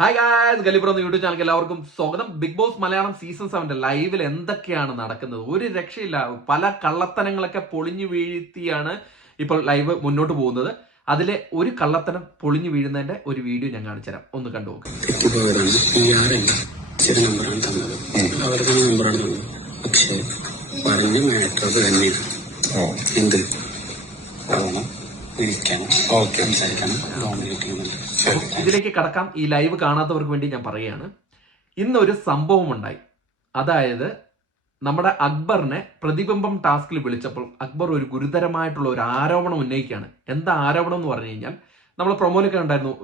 Hi guys, ഗലിബ്രോ എന്ന YouTube channel എല്ലാവർക്കും സ്വാഗതം. ബിഗ് ബോസ് മലയാളം സീസൺ 7 ലൈവിൽ എന്തൊക്കെയാണ് നടക്കുന്നത്? ഒരു രക്ഷയില്ല. പല കള്ളത്തനങ്ങളൊക്കെ പൊളിഞ്ഞു വീഴ്ത്തിയാണ് ഇപ്പോൾ ലൈവ് മുന്നോട്ട് പോകുന്നത്. അതിലെ ഒരു കള്ളത്തനം പൊളിഞ്ഞു വീഴുന്നതിന്റെ ഒരു വീഡിയോ ഞാൻ കാണിച്ചു തരാം, ഒന്ന് കണ്ടു നോക്കാം. പക്ഷേ പറഞ്ഞ മാറ്റർ അത് തന്നെയാണ്. എന്ത് ഇതിലേക്ക് കടക്കാം. ഈ ലൈവ് കാണാത്തവർക്ക് വേണ്ടി ഞാൻ പറയുകയാണ്. ഇന്നൊരു സംഭവം ഉണ്ടായി. അതായത് നമ്മുടെ അക്ബറിനെ പ്രതിബിംബം ടാസ്കിൽ വിളിച്ചപ്പോൾ അക്ബർ ഒരു ഗുരുതരമായിട്ടുള്ള ഒരു ആരോപണം ഉന്നയിക്കുകയാണ്. എന്താ ആരോപണം എന്ന് പറഞ്ഞു കഴിഞ്ഞാൽ, നമ്മൾ പ്രൊമോയിലൊക്കെ ഉണ്ടായിരുന്നു,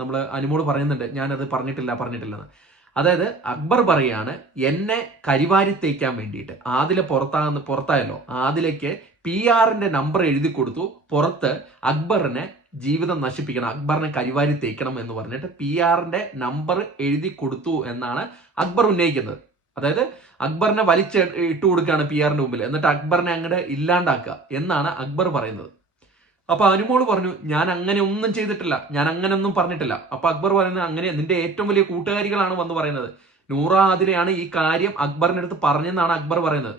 നമ്മൾ അനുമോള് പറയുന്നുണ്ട് ഞാനത് പറഞ്ഞിട്ടില്ലെന്ന്. അതായത് അക്ബർ പറയാണ്, എന്നെ കരിവാരി തേക്കാൻ വേണ്ടിയിട്ട് ആദിലെ പുറത്തായല്ലോ, ആദിലേക്ക് PR നമ്പർ എഴുതി കൊടുത്തു, പുറത്ത് അക്ബറിനെ ജീവിതം നശിപ്പിക്കണം, അക്ബറിനെ കരിവാരി തേക്കണം എന്ന് പറഞ്ഞിട്ട് PR നമ്പർ എഴുതി കൊടുത്തു എന്നാണ് അക്ബർ ഉന്നയിക്കുന്നത്. അതായത് അക്ബറിനെ ഇട്ട് കൊടുക്കുകയാണ് PR മുമ്പിൽ, എന്നിട്ട് അക്ബറിനെ അങ്ങോട്ട് ഇല്ലാണ്ടാക്കുക എന്നാണ് അക്ബർ പറയുന്നത്. അപ്പൊ അനുമോള് പറഞ്ഞു, ഞാൻ അങ്ങനെ ഒന്നും ചെയ്തിട്ടില്ല, ഞാൻ അങ്ങനെ ഒന്നും പറഞ്ഞിട്ടില്ല. അപ്പൊ അക്ബർ പറയുന്നത്, അങ്ങനെ നിന്റെ ഏറ്റവും വലിയ കൂട്ടുകാരികളാണ് വന്ന് പറയുന്നത്, നൂറ ആദിലെയാണ് ഈ കാര്യം അക്ബറിന്റെ അടുത്ത് പറഞ്ഞെന്നാണ് അക്ബർ പറയുന്നത്.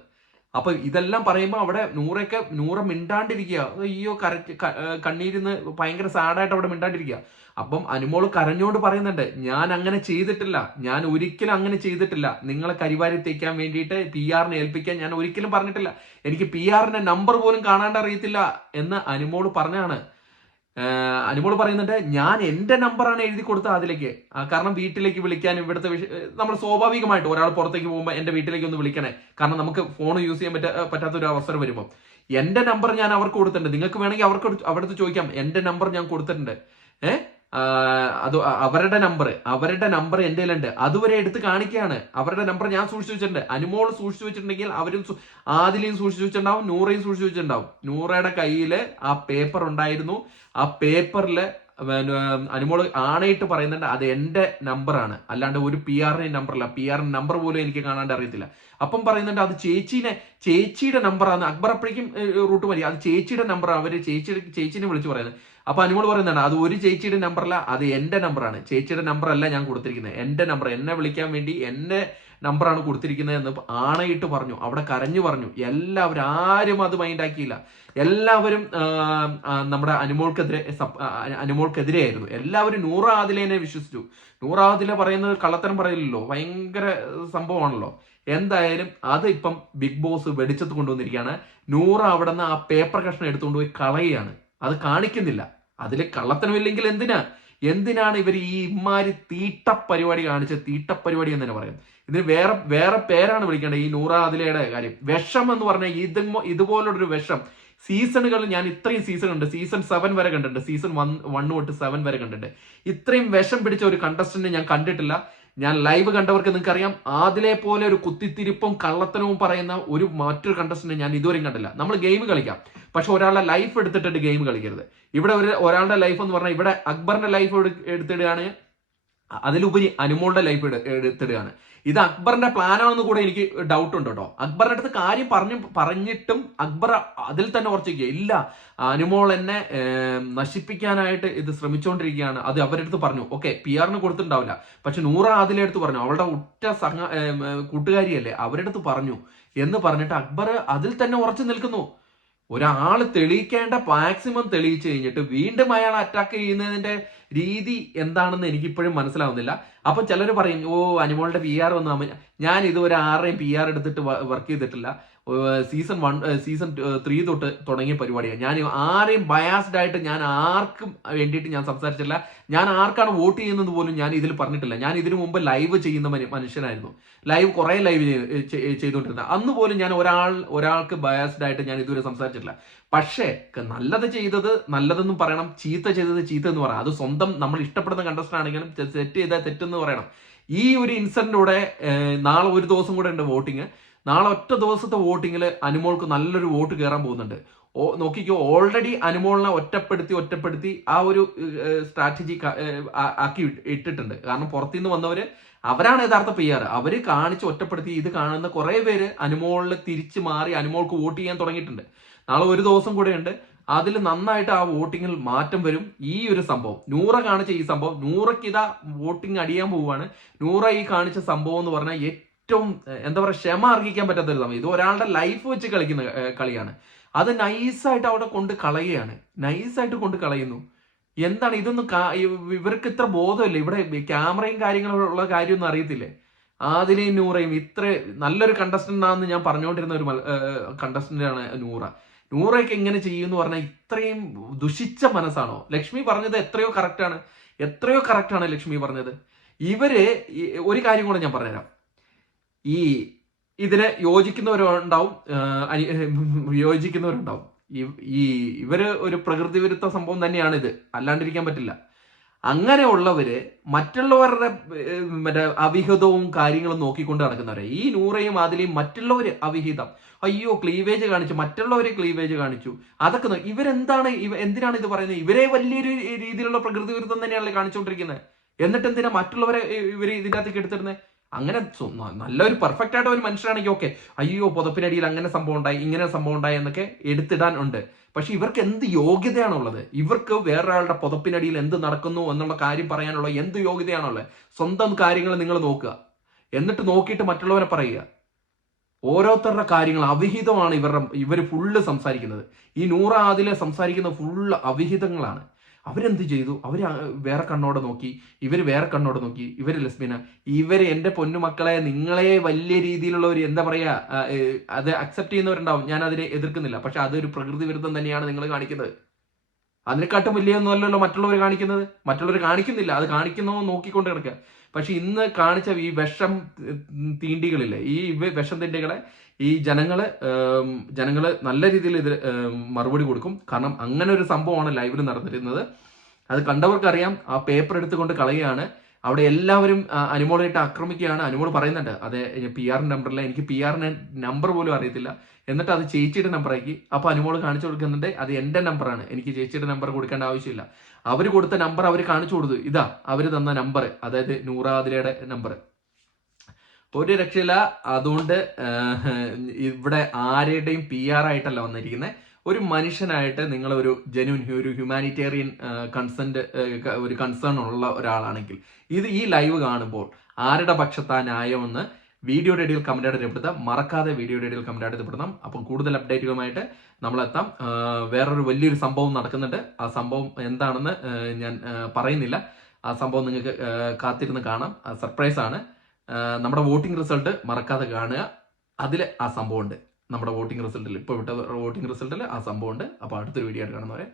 അപ്പൊ ഇതെല്ലാം പറയുമ്പോൾ അവിടെ നൂറ മിണ്ടാണ്ടിരിക്കുക, അയ്യോ കണ്ണീരിന്ന് ഭയങ്കര സാഡായിട്ട് അവിടെ മിണ്ടാണ്ടിരിക്കുക. അപ്പം അനുമോള് കരഞ്ഞോണ്ട് പറയുന്നുണ്ട്, ഞാൻ അങ്ങനെ ചെയ്തിട്ടില്ല, ഞാൻ ഒരിക്കലും അങ്ങനെ ചെയ്തിട്ടില്ല, നിങ്ങളെ കരിവാരി തേക്കാൻ വേണ്ടിയിട്ട് PR ഏൽപ്പിക്കാൻ ഞാൻ ഒരിക്കലും പറഞ്ഞിട്ടില്ല, എനിക്ക് PR നമ്പർ പോലും കാണാണ്ട് അറിയത്തില്ല എന്ന് അനുമോള് പറഞ്ഞാണ്. അനുമോള് പറയുന്നുണ്ട്, ഞാൻ എന്റെ നമ്പറാണ് എഴുതി കൊടുത്തത് അതിലേക്ക്, കാരണം വീട്ടിലേക്ക് വിളിക്കാൻ ഇവിടുത്തെ നമ്മൾ സ്വാഭാവികമായിട്ട് ഒരാൾ പുറത്തേക്ക് പോകുമ്പോൾ എന്റെ വീട്ടിലേക്ക് ഒന്ന് വിളിക്കണേ, കാരണം നമുക്ക് ഫോൺ യൂസ് ചെയ്യാൻ പറ്റാത്ത ഒരു അവസരം വരുമ്പോൾ എന്റെ നമ്പർ ഞാൻ അവർക്ക് കൊടുത്തിട്ടുണ്ട്. നിങ്ങൾക്ക് വേണമെങ്കിൽ അവിടുത്തെ ചോദിക്കാം, എന്റെ നമ്പർ ഞാൻ കൊടുത്തിട്ടുണ്ട്. അത് അവരുടെ നമ്പർ എന്റെ കയ്യിലുണ്ട്, അതുവരെ എടുത്ത് കാണിക്കുകയാണ്. അവരുടെ നമ്പർ ഞാൻ സൂക്ഷിച്ചു വെച്ചിട്ടുണ്ട്. അനുമോൾ സൂക്ഷിച്ചു വെച്ചിട്ടുണ്ടെങ്കിൽ അവരും ആദിലെയും സൂക്ഷിച്ചു വെച്ചിട്ടുണ്ടാവും, നൂറയും സൂക്ഷിച്ചു വെച്ചിട്ടുണ്ടാവും. നൂറയുടെ കയ്യിൽ ആ പേപ്പർ ഉണ്ടായിരുന്നു. ആ പേപ്പറിൽ അനുമോൾ ആണയിട്ട് പറയുന്നുണ്ട്, അത് എന്റെ നമ്പറാണ്, അല്ലാണ്ട് ഒരു PR നമ്പറല്ല, PR നമ്പർ പോലും എനിക്ക് കാണാണ്ട് അറിയത്തില്ല. അപ്പം പറയുന്നുണ്ട്, അത് ചേച്ചിയുടെ നമ്പറാണ്. അക്ബർ അപ്പോഴേക്കും റൂട്ട് മതി, അത് ചേച്ചിയുടെ നമ്പറാണ്, അവര് ചേച്ചിനെ വിളിച്ചു പറയുന്നത്. അപ്പൊ അനുമോൾ പറയുന്നതാണ്, അത് ഒരു ചേച്ചിയുടെ നമ്പറല്ല, അത് എന്റെ നമ്പറാണ്, ചേച്ചിയുടെ നമ്പറല്ല ഞാൻ കൊടുത്തിരിക്കുന്നത്, എന്റെ നമ്പർ, എന്നെ വിളിക്കാൻ വേണ്ടി എന്റെ നമ്പറാണ് കൊടുത്തിരിക്കുന്നത് എന്ന് ആണയിട്ട് പറഞ്ഞു. അവിടെ കരഞ്ഞു പറഞ്ഞു. എല്ലാവരും ആരും അത് മൈൻഡാക്കിയില്ല. എല്ലാവരും നമ്മുടെ അനുമോൾക്കെതിരെയായിരുന്നു. എല്ലാവരും നൂറ ആദിലേനെ വിശ്വസിച്ചു. നൂറ ആദില പറയുന്നത് കള്ളത്തരം പറയില്ലല്ലോ, ഭയങ്കര സംഭവമാണല്ലോ. എന്തായാലും അത് ഇപ്പം ബിഗ് ബോസ് വെടിച്ചത്ത് കൊണ്ടുവന്നിരിക്കുകയാണ്. നൂറ അവിടെ നിന്ന് ആ പേപ്പർ കഷ്ണം എടുത്തുകൊണ്ട് പോയി കളയുകയാണ്. അത് കാണിക്കുന്നില്ല. അതിൽ കള്ളത്തനമില്ലെങ്കിൽ എന്തിനാണ് ഇവർ ഈ ഇമ്മാരി തീട്ടപ്പരിപാടി കാണിച്ചത്? തീട്ടപ്പരിപാടി എന്ന് തന്നെ പറയും. ഇതിന് വേറെ പേരാണ് വിളിക്കേണ്ടത്. ഈ നൂറ ആദിലയുടെ കാര്യം വിഷം എന്ന് പറഞ്ഞാൽ ഇതുപോലൊരു വിഷം സീസണുകൾ ഞാൻ ഇത്രയും സീസൺ ഉണ്ട്, സീസൺ 7 വരെ കണ്ടിട്ടുണ്ട്, സീസൺ 1 തൊട്ട് 7 വരെ കണ്ടിട്ടുണ്ട്. ഇത്രയും വിഷം പിടിച്ച ഒരു കണ്ടസ്റ്റന്റിനെ ഞാൻ കണ്ടിട്ടില്ല. ഞാൻ ലൈവ് കണ്ടവർക്ക് നിങ്ങൾക്ക് അറിയാം, ആദിലെ പോലെ ഒരു കുത്തിത്തിരിപ്പും കള്ളത്തനവും പറയുന്ന മറ്റൊരു കണ്ടസ്റ്റന്റ് ഞാൻ ഇതുവരെയും കണ്ടില്ല. നമ്മൾ ഗെയിം കളിക്കാം, പക്ഷെ ഒരാളുടെ ലൈഫ് എടുത്തിട്ട് ഗെയിം കളിക്കരുത്. ഇവിടെ ഒരാളുടെ ലൈഫ് എന്ന് പറഞ്ഞാൽ, ഇവിടെ അക്ബറിന്റെ ലൈഫ് എടുത്തിടുകയാണ്, അതിലുപരി അനുമോളുടെ ലൈഫ് എടുത്തിടുകയാണ്. ഇത് അക്ബറിന്റെ പ്ലാനാണെന്ന് കൂടെ എനിക്ക് ഡൗട്ട് ഉണ്ട് കേട്ടോ. അക്ബറിന്റെ അടുത്ത് കാര്യം പറഞ്ഞിട്ടും അക്ബർ അതിൽ തന്നെ ഉറച്ചിരിക്കുക, ഇല്ല അനുമോൾ എന്നെ നശിപ്പിക്കാനായിട്ട് ഇത് ശ്രമിച്ചുകൊണ്ടിരിക്കുകയാണ്. അത് അവരുടെ അടുത്ത് പറഞ്ഞു. ഓക്കെ, PR കൊടുത്തിട്ടുണ്ടാവില്ല, പക്ഷെ നൂറ ആദിലെ അടുത്ത് പറഞ്ഞു, അവളുടെ ഉറ്റ കൂട്ടുകാരിയല്ലേ, അവരുടെ അടുത്ത് പറഞ്ഞു എന്ന് പറഞ്ഞിട്ട് അക്ബർ അതിൽ തന്നെ ഉറച്ചു നിൽക്കുന്നു. ഒരാൾ തെളിയിക്കേണ്ട മാക്സിമം തെളിയിച്ചു കഴിഞ്ഞിട്ട് വീണ്ടും അയാൾ അറ്റാക്ക് ചെയ്യുന്നതിന്റെ രീതി എന്താണെന്ന് എനിക്കിപ്പോഴും മനസ്സിലാവുന്നില്ല. അപ്പൊ ചിലർ പറയും, അനുമോളുടെ PR വന്നു. ഞാൻ ഇതുവരെ ആരുടെയും PR എടുത്തിട്ട് വർക്ക് ചെയ്തിട്ടില്ല. സീസൺ 3 തൊട്ട് തുടങ്ങിയ പരിപാടിയാണ്. ഞാൻ ആരെയും ബയാസ്ഡ് ആയിട്ട് ഞാൻ ആർക്കും വേണ്ടിയിട്ട് ഞാൻ സംസാരിച്ചില്ല. ഞാൻ ആർക്കാണ് വോട്ട് ചെയ്യുന്നത് പോലും ഞാൻ ഇതിൽ പറഞ്ഞിട്ടില്ല. ഞാൻ ഇതിനു മുമ്പ് ലൈവ് ചെയ്യുന്ന മനുഷ്യനായിരുന്നു. കുറെ ലൈവ് ചെയ്തുകൊണ്ടിരുന്നത്. അന്ന് പോലും ഞാൻ ഒരാൾക്ക് ബയാസ്ഡ് ആയിട്ട് ഞാൻ ഇതുവരെ സംസാരിച്ചിട്ടില്ല. പക്ഷേ നല്ലത് ചെയ്തത് നല്ലതെന്നും പറയണം, ചീത്ത ചെയ്തത് ചീത്ത എന്ന് പറയണം. അത് സ്വന്തം നമ്മൾ ഇഷ്ടപ്പെടുന്ന കണ്ടസ്റ്റന്റ് ആണെങ്കിലും തെറ്റ് ചെയ്താൽ തെറ്റെന്ന് പറയണം. ഈ ഒരു ഇൻസിഡന്റോടെ നാളെ ഒരു ദിവസം കൂടെ ഉണ്ട് വോട്ടിങ്. നാളെ ഒറ്റ ദിവസത്തെ വോട്ടിങ്ങിൽ അനുമോൾക്ക് നല്ലൊരു വോട്ട് കയറാൻ പോകുന്നുണ്ട്. നോക്കിക്കോ, ഓൾറെഡി അനുമോളിനെ ഒറ്റപ്പെടുത്തി ആ ഒരു സ്ട്രാറ്റജി ആക്കി ഇട്ടിട്ടുണ്ട്. കാരണം പുറത്തുനിന്ന് വന്നവര് അവരാണ് യഥാർത്ഥ PR. അവര് കാണിച്ച് ഒറ്റപ്പെടുത്തി ഇത് കാണുന്ന കുറെ പേര് അനുമോളിൽ തിരിച്ചു മാറി അനുമോൾക്ക് വോട്ട് ചെയ്യാൻ തുടങ്ങിയിട്ടുണ്ട്. നാളെ ഒരു ദിവസം കൂടെ ഉണ്ട്. അതിൽ നന്നായിട്ട് ആ വോട്ടിങ്ങിൽ മാറ്റം വരും. ഈ ഒരു സംഭവം നൂറ കാണിച്ച ഈ സംഭവം, നൂറയ്ക്ക് ഇതാ വോട്ടിംഗ് അടിയാൻ പോവുകയാണ്. നൂറ ഈ കാണിച്ച സംഭവം എന്ന് പറഞ്ഞാൽ ഏറ്റവും എന്താ പറയുക, ക്ഷമ അർഹിക്കാൻ പറ്റാത്ത ഒരു സമയം. ഇത് ഒരാളുടെ ലൈഫ് വെച്ച് കളിക്കുന്ന കളിയാണ്. അത് നൈസായിട്ട് അവിടെ കൊണ്ട് കളയുകയാണ്, നൈസായിട്ട് കൊണ്ട് കളയുന്നു. എന്താണ് ഇതൊന്നും ഇവർക്ക് ഇത്ര ബോധമില്ല. ഇവിടെ ക്യാമറയും കാര്യങ്ങളും ഉള്ള കാര്യമൊന്നും അറിയത്തില്ലേ? ആദിലയും നൂറയും ഇത്ര നല്ലൊരു കണ്ടസ്റ്റന്റ് ആണെന്ന് ഞാൻ പറഞ്ഞുകൊണ്ടിരുന്ന ഒരു കണ്ടസ്റ്റന്റ് ആണ് നൂറ. നൂറയൊക്കെ ഇങ്ങനെ ചെയ്യുമെന്ന് പറഞ്ഞാൽ ഇത്രയും ദുഷിച്ച മനസ്സാണോ? ലക്ഷ്മി പറഞ്ഞത് എത്രയോ കറക്റ്റാണ് ലക്ഷ്മി പറഞ്ഞത്. ഇവര് ഒരു കാര്യം കൂടെ ഞാൻ പറഞ്ഞുതരാം. ഈ ഇതിനെ യോജിക്കുന്നവരുണ്ടാവും, യോജിക്കുന്നവരുണ്ടാവും. ഇവര് ഒരു പ്രകൃതി വിരുദ്ധ സംഭവം തന്നെയാണ് ഇത്, അല്ലാണ്ടിരിക്കാൻ പറ്റില്ല. അങ്ങനെയുള്ളവര് മറ്റുള്ളവരുടെ മറ്റേ അവിഹിതവും കാര്യങ്ങളും നോക്കിക്കൊണ്ട് നടക്കുന്നവരെ, ഈ നൂറയും ആദിലയും മറ്റുള്ളവര് അവിഹിതം, അയ്യോ ക്ലീവേജ് കാണിച്ചു, മറ്റുള്ളവരെ ക്ലീവേജ് കാണിച്ചു, അതൊക്കെ ഇവരെന്താണ് എന്തിനാണ് ഇത് പറയുന്നത്? ഇവരെ വലിയൊരു രീതിയിലുള്ള പ്രകൃതി വിരുദ്ധം തന്നെയാണല്ലേ കാണിച്ചുകൊണ്ടിരിക്കുന്നത്. എന്നിട്ട് എന്തിനാ മറ്റുള്ളവരെ ഇവര് ഇതിൻ്റെ അകത്തേക്ക് എടുത്തിരുന്നത്? അങ്ങനെ നല്ലൊരു പെർഫെക്റ്റ് ആയിട്ട് ഒരു മനുഷ്യനാണെങ്കിൽ ഓക്കെ, അയ്യോ പുതപ്പിനടിയിൽ അങ്ങനെ സംഭവം ഉണ്ടായി, ഇങ്ങനെ സംഭവം ഉണ്ടായി എന്നൊക്കെ എടുത്തിടാൻ ഉണ്ട്. പക്ഷെ ഇവർക്ക് എന്ത് യോഗ്യതയാണുള്ളത്? ഇവർക്ക് വേറൊരാളുടെ പുതപ്പിനടിയിൽ എന്ത് നടക്കുന്നു എന്നുള്ള കാര്യം പറയാനുള്ള എന്ത് യോഗ്യതയാണുള്ളത്? സ്വന്തം കാര്യങ്ങൾ നിങ്ങൾ നോക്കുക, എന്നിട്ട് നോക്കിയിട്ട് മറ്റുള്ളവരെ പറയുക. ഓരോരുത്തരുടെ കാര്യങ്ങൾ അവിഹിതമാണ് ഇവർ ഫുള്ള് സംസാരിക്കുന്നത്. ഈ നൂറ ആദിലെ സംസാരിക്കുന്ന ഫുള്ള് അവിഹിതങ്ങളാണ്. അവരെന്ത് ചെയ്തു? അവര് വേറെ കണ്ണോടെ നോക്കി, ഇവര് വേറെ കണ്ണോടെ നോക്കി, ഇവര് ലെസ്ബിയന. ഇവര് എന്റെ പൊന്നുമക്കളെ, നിങ്ങളെ വലിയ രീതിയിലുള്ള ഒരു എന്താ പറയാ, അത് അക്സെപ്റ്റ് ചെയ്യുന്നവരുണ്ടാവും, ഞാൻ അതിനെ എതിർക്കുന്നില്ല. പക്ഷെ അതൊരു പ്രകൃതി വിരുദ്ധം തന്നെയാണ് നിങ്ങൾ കാണിക്കുന്നത്. അതിനെക്കാട്ടും വലിയൊന്നുമല്ലല്ലോ മറ്റുള്ളവർ കാണിക്കുന്നത്. മറ്റുള്ളവർ കാണിക്കുന്നില്ല, അത് കാണിക്കുന്നോ നോക്കിക്കൊണ്ട് കിടക്കുക. പക്ഷെ ഇന്ന് കാണിച്ച ഈ വിഷം തീണ്ടികളില്ലേ, ഈ വിഷം തീണ്ടികളെ ഈ ജനങ്ങള് നല്ല രീതിയിൽ ഇത് മറുപടി കൊടുക്കും. കാരണം അങ്ങനെ ഒരു സംഭവമാണ് ലൈവിൽ നടന്നിരുന്നത്. അത് കണ്ടവർക്കറിയാം. ആ പേപ്പർ എടുത്തുകൊണ്ട് കളയുകയാണ്. അവിടെ എല്ലാവരും അനുമോളായിട്ട് ആക്രമിക്കുകയാണ്. അനുമോൾ പറയുന്നുണ്ട്, അതെ PR നമ്പറില്ല, എനിക്ക് PR നമ്പർ പോലും അറിയത്തില്ല. എന്നിട്ട് അത് ചേച്ചിയുടെ നമ്പർ ആക്കി. അപ്പൊ അനുമോൾ കാണിച്ചു കൊടുക്കുന്നുണ്ട്, അത് എന്റെ നമ്പറാണ്, എനിക്ക് ചേച്ചിയുടെ നമ്പർ കൊടുക്കേണ്ട ആവശ്യമില്ല. അവർ കൊടുത്ത നമ്പർ അവർ കാണിച്ചു കൊടുത്തു, ഇതാ അവര് തന്ന നമ്പർ, അതായത് നൂറ ആദിലയുടെ നമ്പർ. ഒരു രക്ഷയില്ല. അതുകൊണ്ട് ഇവിടെ ആരുടെയും PR ആയിട്ടല്ല വന്നിരിക്കുന്നത്. ഒരു മനുഷ്യനായിട്ട് നിങ്ങൾ ഒരു ജെന്യൂൻ ഒരു ഹ്യൂമാനിറ്റേറിയൻ ഒരു കൺസേൺ ഉള്ള ഒരാളാണെങ്കിൽ ഈ ലൈവ് കാണുമ്പോൾ ആരുടെ പക്ഷത്താ ന്യായമെന്ന് വീഡിയോയുടെ ഇടയിൽ കമന്റായിട്ട് രേഖപ്പെടുത്താം. മറക്കാതെ വീഡിയോയുടെ ഇടയിൽ കമന്റായിട്ട് രേഖപ്പെടുത്താം. അപ്പം കൂടുതൽ അപ്ഡേറ്റുകളുമായിട്ട് നമ്മളെത്താം. വേറൊരു വലിയൊരു സംഭവം നടക്കുന്നുണ്ട്. ആ സംഭവം എന്താണെന്ന് ഞാൻ പറയുന്നില്ല. ആ സംഭവം നിങ്ങൾക്ക് കാത്തിരുന്ന് കാണാം. സർപ്രൈസ് ആണ്. നമ്മുടെ വോട്ടിംഗ് റിസൾട്ട് മറക്കാതെ കാണുക. അതിൽ ആ സംഭവം ഉണ്ട്. നമ്മുടെ വോട്ടിംഗ് റിസൾട്ടിൽ, ഇപ്പോൾ വിട്ട വോട്ടിംഗ് റിസൾട്ടിൽ ആ സംഭവം ഉണ്ട്. അപ്പോൾ അടുത്തൊരു വീഡിയോ ആയിട്ട് കാണുന്നവരെ